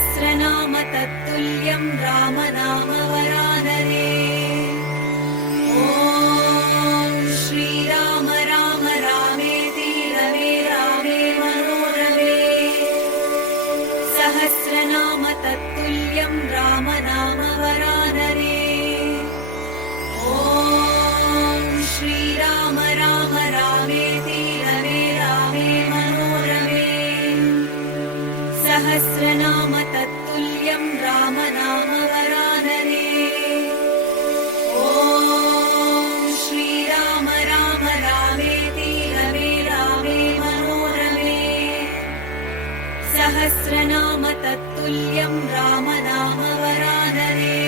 सहस्रनाम तत्तुल्यं रामनाम वरानरे। ॐ श्रीराम राम रामेति रमे रामे मनोरमे। सहस्रनाम तत्तुल्यं रामनाम वरानरे। ॐ श्रीराम राम रामेति रमे रामे मनोरमे। सहस्रनाम तत्तुल्यं रामनाम वरानरे। ॐ श्रीराम राम रामेति रमे रामे मनोरमे। सहस्रनाम तत्तुल्यं रामनाम वरानरे।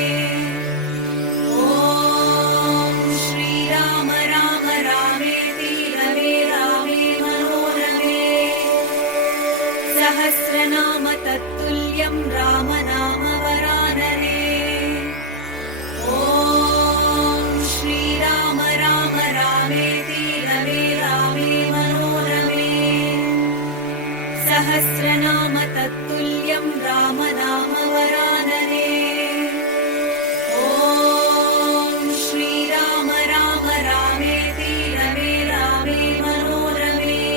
ॐ श्रीराम राम रामेति रमे रामे मनोरमे। सहस्रनाम तत्तुल्यं रामनाम वरानरे। ॐ श्रीराम राम रामेति रमे रामे मनोरमे। सहस्रनाम तत्तुल्यं रामनाम वरानरे। ॐ श्रीराम राम रामेति रमे रामे मनोरमे।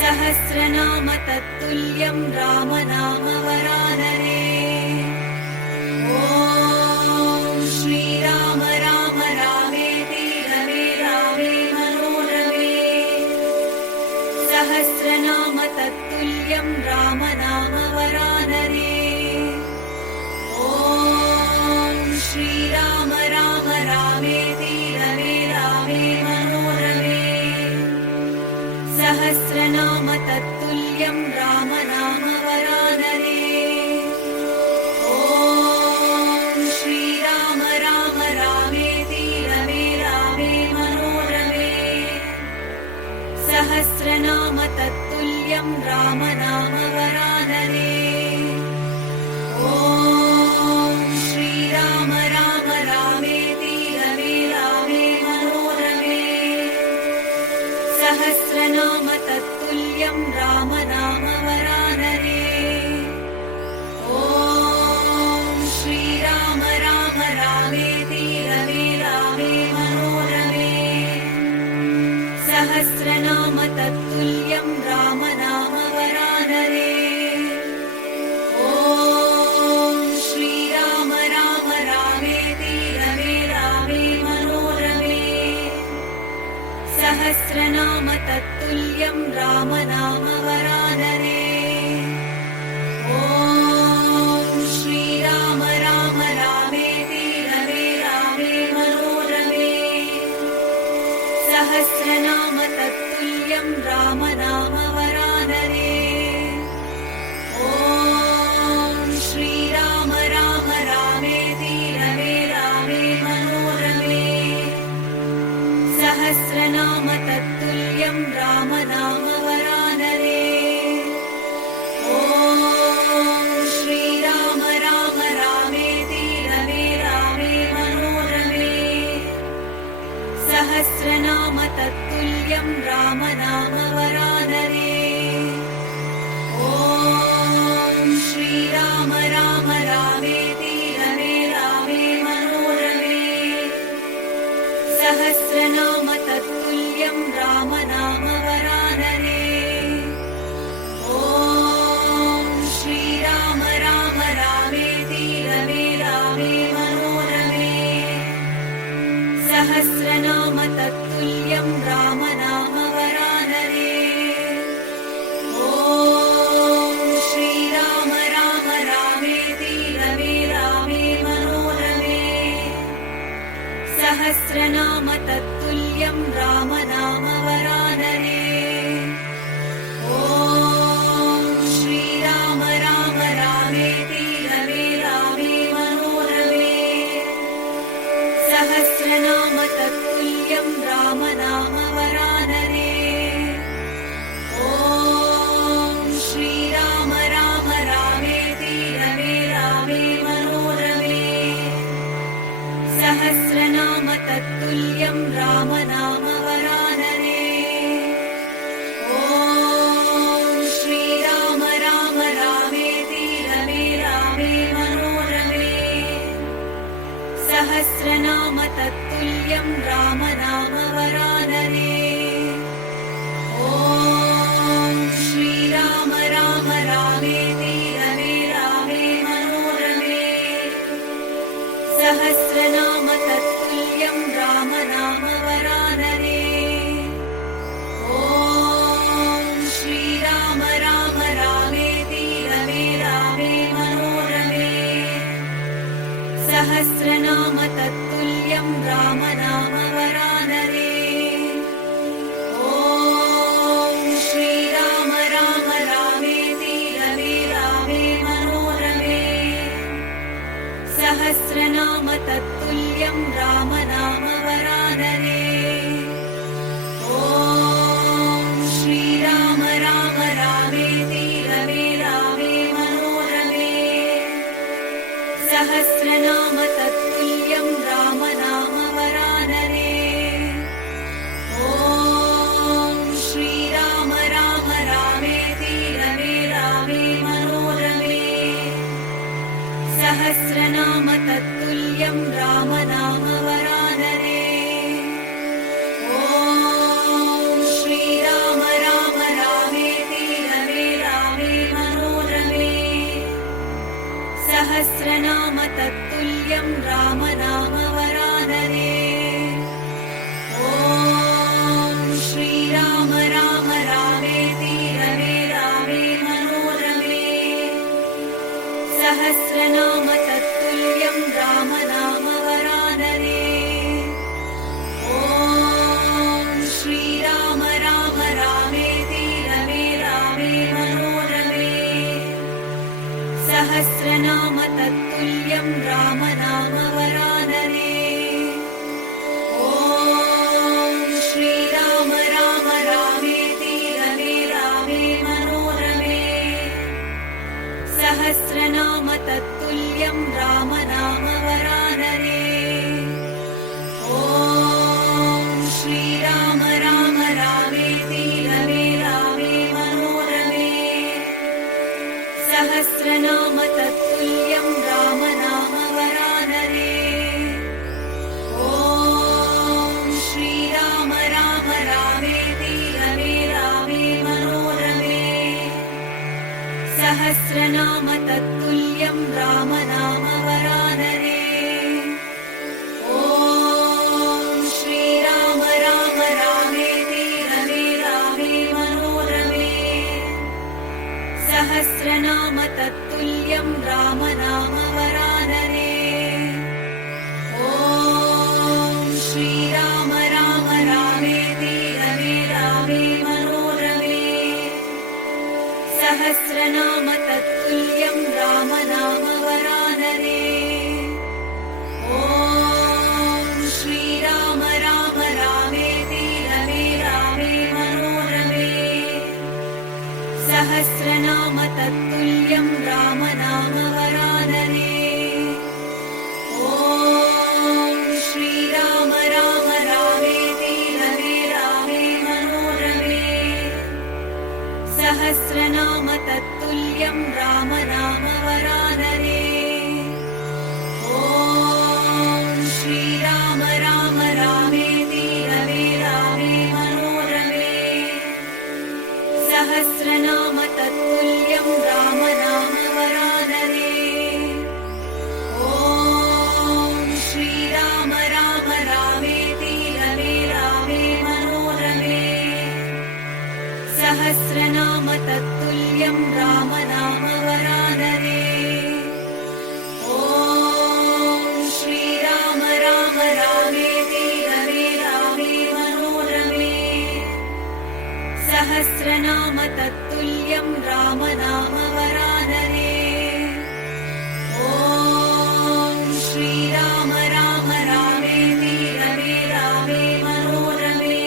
सहस्रनाम तत्तुल्यं रामनाम वरानरे। ॐ श्रीराम राम रामेति रमे रामे मनोरमे। सहस्रनाम तत्तुल्यं रामनाम वरानरे। ॐ श्रीराम राम रामेति रमे रामे मनोरमे। सहस्रनाम तत्तुल्यं रामनाम वरानरे। ॐ श्रीराम राम रामेति रमे रामे मनोरमे। सहस्रनाम तत्तुल्यं रामनाम वरानरे। ॐ श्रीराम राम रामेति रमे रामे मनोरमे। सहस्रनाम तत्तुल्यं रामनाम वरानरे। ॐ श्रीराम राम रामेति रमे रामे मनोरमे। सहस्रनाम तत्तुल्यं रामनाम वरानरे। ॐ श्रीराम राम रामेति रमे रामे मनोरमे। सहस्रनाम तत्तुल्यं रामनाम वरानरे। ॐ श्रीराम राम रामेति रमे रामे मनोरमे। सहस्रनाम तत्तुल्यं रामनाम वरानरे। ॐ श्रीराम राम रामेति रमे रामे मनोरमे। सहस्रनाम तत्तुल्यं रामनाम वरानरे। सहस्रनाम तत्तुल्यं रामनाम वरानरे। ॐ श्रीराम राम रामेति रमे रामे मनोरमे। सहस्रनाम तत्तुल्यं रामनाम वरानरे। ॐ श्रीराम राम रामेति रमे रामे मनोरमे। सहस्रनाम तत्तुल्यं रामनाम वरानरे। ॐ श्रीराम राम रामेति रमे रामे मनोरमे। सहस्रनाम तत्तुल्यं रामनाम वरानरे। ॐ श्रीराम राम रामेति रमे रामे मनोरमे। सहस्रनाम तत्तुल्यं रामनाम वरानरे। ॐ श्रीराम राम रामेति रमे रामे मनोरमे। सहस्रनाम तत्तुल्यं रामनाम वरानरे। ॐ श्रीराम राम रामेति रमे रामे मनोरमे। सहस्रनाम तत्तुल्यं रामनाम वरानरे। ॐ श्रीराम राम रामेति रमे रामे मनोरमे। सहस्रनाम तत्तुल्यं रामनाम वरानरे। ॐ श्रीराम राम रामेति रमे रामे मनोरमे। सहस्रनाम तत्तुल्यं रामनाम वरानरे। ॐ श्रीराम राम रामेति रमे रामे मनोरमे। सहस्रनाम तत्तुल्यं रामनाम वरानरे। ॐ श्रीराम राम रामेति रमे रामे मनोरमे।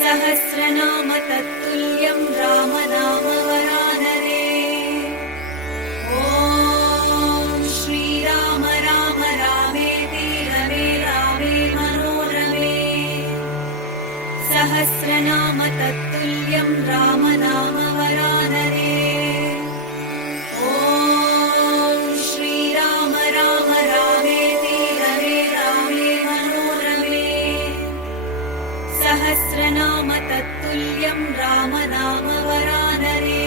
सहस्रनाम तत्तुल्यं रामनाम वरानरे। ॐ श्रीराम राम रामेति रमे रामे मनोरमे। सहस्रनाम तत्तुल्यं रामनाम वरानरे। ॐ श्रीराम राम रामेति रमे रामे मनोरमे। सहस्रनाम तत्तुल्यं रामनाम वरानरे।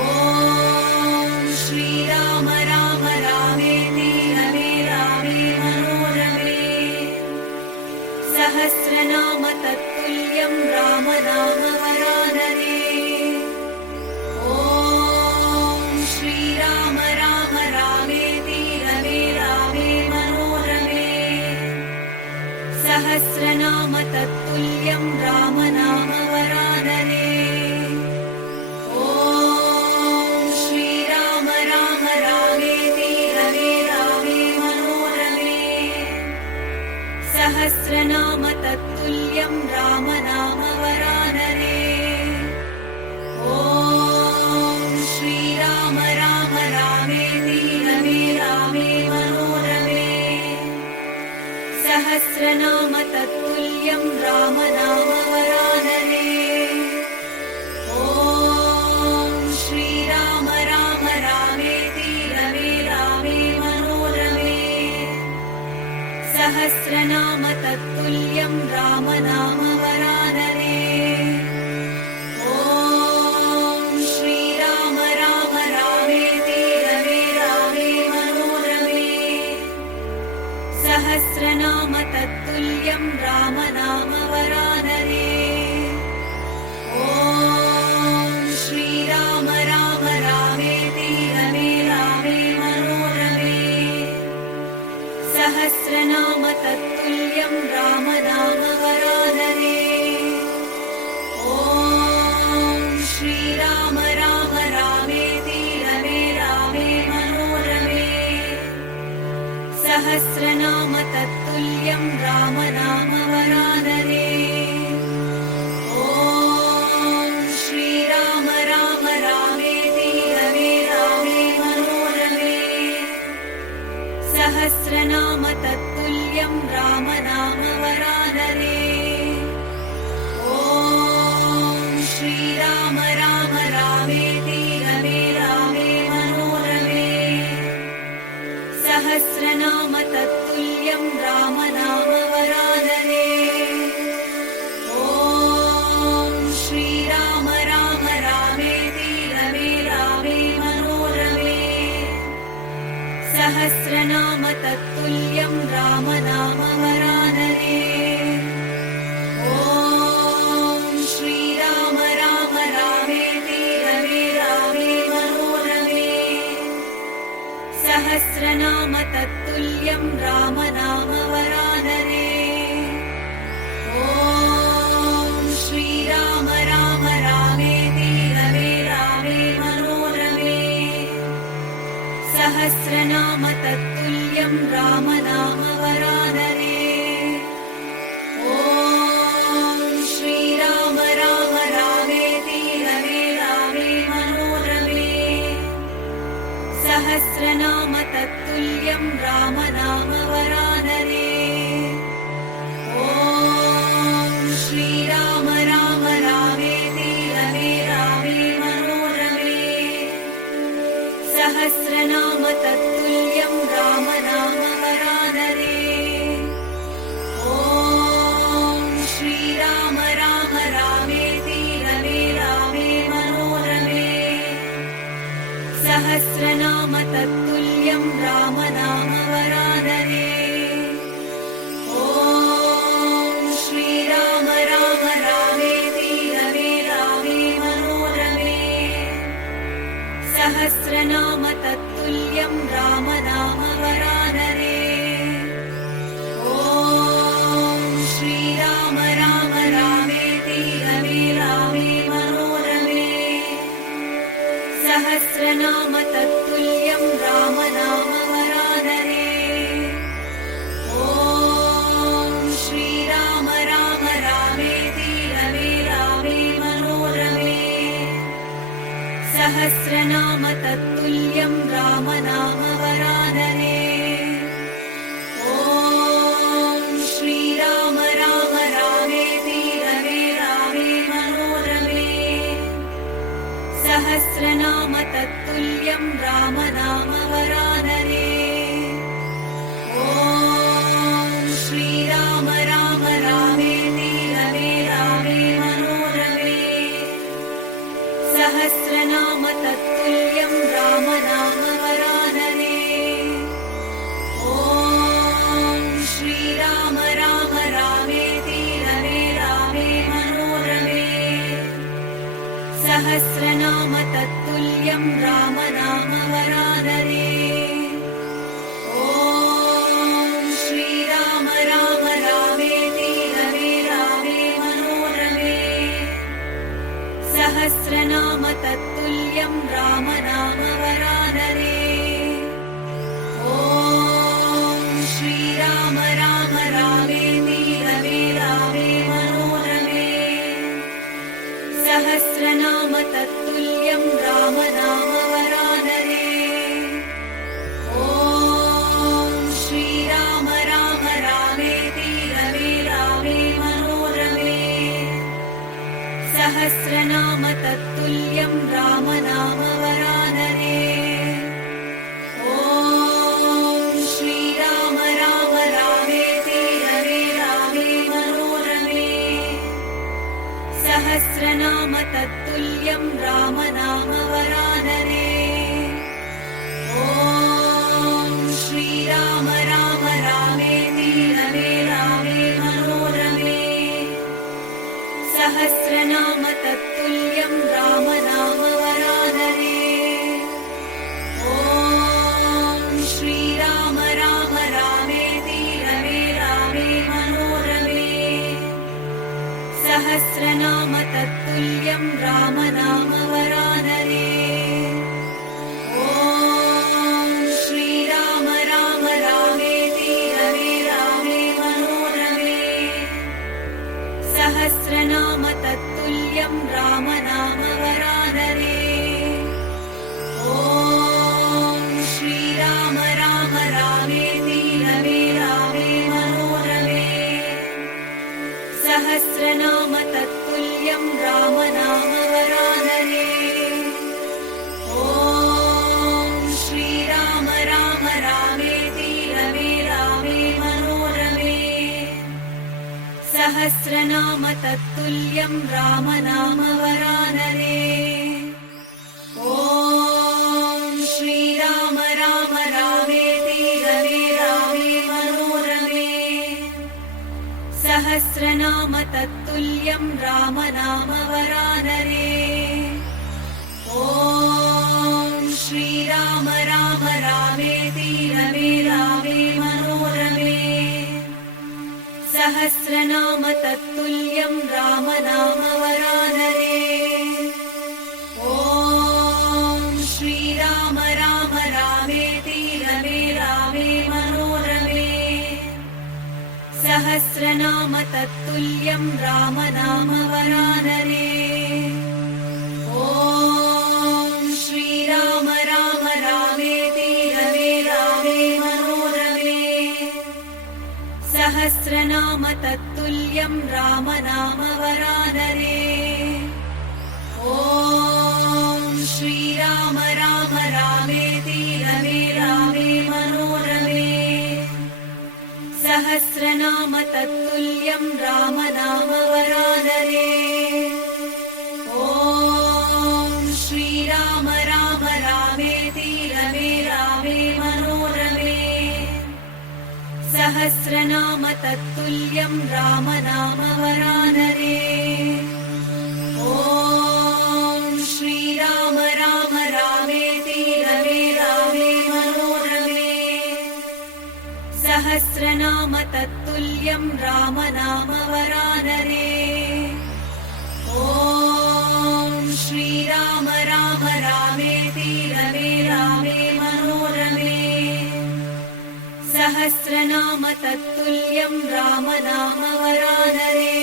ॐ श्रीराम राम रामेति रमे रामे मनोरमे। सहस्रनाम तत्तुल्यं रामनाम वरानरे। ॐ श्रीराम राम रामेति रमे रामे मनोरमे। सहस्रनाम तत्तुल्यं रामनाम वरानरे। तत्तुल्यं रामनाम वरानने। ॐ श्रीराम राम रामेति रमे रामे मनोरमे। सहस्रनाम तत्तुल्यं रामनाम वरानने। ॐ श्रीराम राम रामेति रमे रामे मनोरमे। सहस्रनाम तत्तुल्यं रामनाम वरानने। ॐ श्रीराम राम रामेति रमे रामे मनोरमे। सहस्रनाम तत्तुल्यं रामनाम वरानने। ॐ श्रीराम राम रामेति रमे रामे मनोरमे। सहस्रनाम तत्तुल्यं रामनाम वरानने। ॐ श्रीराम राम रामेति रमे रामे मनोरमे। सहस्रनाम तत्तुल्यं रामनाम वरानने। ॐ श्रीराम राम रामेति रमे रामे मनोरमे। सहस्रनाम तत्तुल्यं रामनाम वरानने। ॐ श्रीराम राम रामेति रमे रामे मनोरमे। सहस्रनाम तत्तुल्यं रामनाम वरानने। ॐ श्रीराम राम रामेति रमे रामे मनोरमे। सहस्रनाम तत्तुल्यं रामनाम वरानने। ॐ श्रीराम राम रामेति रमे रामे मनोरमे। सहस्रनाम तत्तुल्यं रामनाम वरानने। ॐ श्रीराम राम रामेति रमे रामे मनोरमे। सहस्रनाम तत्तुल्यं रामनाम वरानने। ॐ श्रीराम राम रामेति रमे रामे मनोरमे। सहस्रनाम तत्तुल्यं रामनाम वरानने। ॐ श्रीराम राम रामेति रमे रामे मनोरमे। सहस्रनाम तत्तुल्यं रामनाम वरानने। ॐ श्रीराम राम रामेति रमे रामे मनोरमे। सहस्रनाम तत्तुल्यं रामनाम वरानने। ॐ श्रीराम राम रामेति रमे रामे मनोरमे। सहस्रनाम तत्तुल्यं रामनाम वरानने। ॐ श्रीराम राम रामेति रमे रामे मनोरमे। सहस्रनाम तत्तुल्यं रामनाम वरानने। ॐ श्रीराम राम रामेति रमे रामे मनोरमे। सहस्रनाम तत्तुल्यं रामनाम वरानने। ॐ श्रीराम राम रामेति रमे रामे मनोरमे। सहस्रनाम तत्तुल्यं रामनाम वरानने। ॐ श्रीराम राम रामेति रमे रामे मनोरमे। सहस्रनाम तत्तुल्यं रामनाम वरानने। ॐ श्रीराम राम रामेति रमे रामे मनोरमे। सहस्रनाम तत्तुल्यं रामनाम वरानने। ॐ श्रीराम राम रामेति रमे रामे मनोरमे। सहस्रनाम तत्तुल्यं रामनाम वरानने। ॐ श्रीराम राम रामेति रमे रामे मनोरमे। तत्तुल्यं राम नाम वरानरे। ॐ श्रीराम राम रामेति रमे रामे मनोरमे। सहस्रनाम तत्तुल्यं राम नाम वरानरे। ॐ श्रीराम राम रामेति रमे रामे मनोरमे। सहस्रनाम तत्तुल्यं राम नाम वरानरे। ॐ श्रीराम राम रामेति रमे रामे मनोरमे। सहस्रनाम तत्तुल्यं राम नाम वरानरे। ॐ श्रीराम राम रामेति रमे रामे मनोरमे। सहस्रनाम तत्तुल्यं राम नाम वरानरे।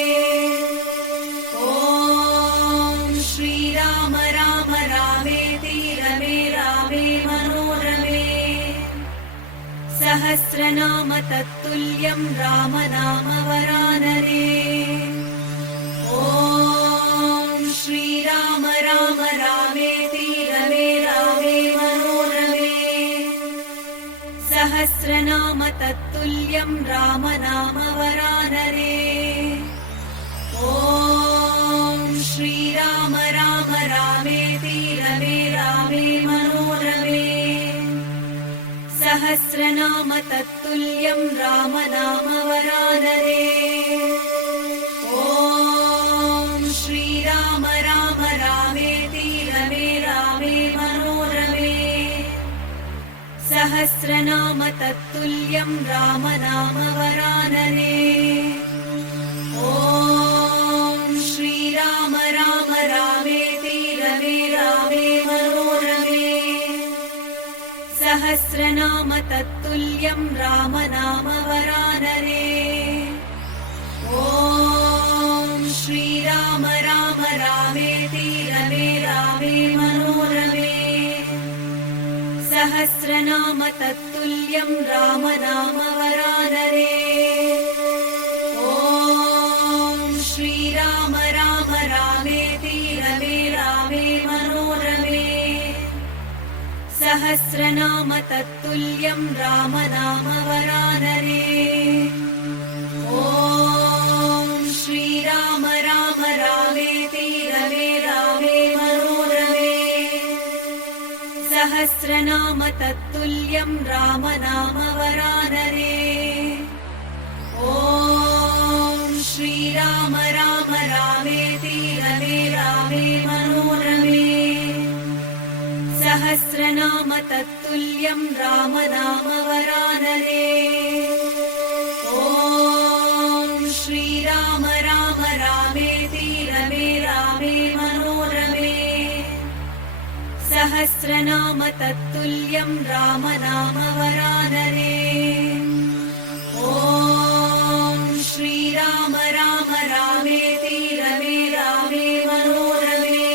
ॐ श्रीराम राम रामेति रमे रामे मनोरमे। सहस्रनाम तत्तुल्यं राम नाम वरानरे। ॐ श्रीराम राम रामेति रमे रामे मनोरमे। सहस्रनाम तत्तुल्यं राम नाम वरानरे। ॐ श्रीराम राम रामेति रमे रामे मनोरमे। सहस्रनाम तत्तुल्यं राम नाम वरानरे। ॐ श्रीराम राम रामेति रमे रामे मनोरमे। सहस्रनाम तत्तुल्यं राम नाम वरानरे। ॐ श्रीराम राम रामेति रमे रामे मनोरमे। सहस्रनाम तत्तुल्यं राम नाम वरानरे। ॐ श्रीराम राम रामेति रमे रामे मनोरमे। सहस्रनाम तत्तुल्यं राम नाम वरानरे। ॐ श्रीराम राम रामेति रमे रामे मनोरमे। सहस्रनाम तत्तुल्यं राम नाम वरानरे। ॐ श्रीराम राम रामेति रमे रामे मनोरमे। सहस्रनाम तत्तुल्यं राम नाम वरानरे। ॐ श्रीराम राम रामेति रमे रामे मनोरमे। सहस्रनाम तत्तुल्यं राम नाम वरानरे। ॐ श्रीराम राम रामेति रमे रामे मनोरमे। सहस्रनाम तत्तुल्यं राम नाम वरानरे। ॐ श्रीराम राम रामेति रमे रामे मनोरमे।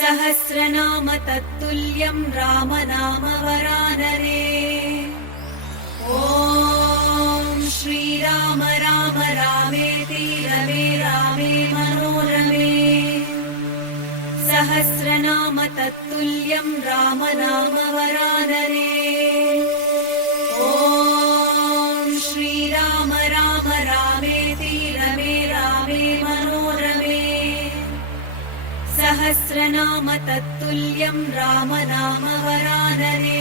सहस्रनाम तत्तुल्यं राम नाम वरानरे। ॐ श्रीराम राम रामेति रमे रामे मनोरमे। सहस्रनाम तत्तुल्यं राम नाम वरानरे। ॐ श्रीराम राम रामेति रमे रामे मनोरमे। सहस्रनाम तत्तुल्यं राम नाम वरानरे।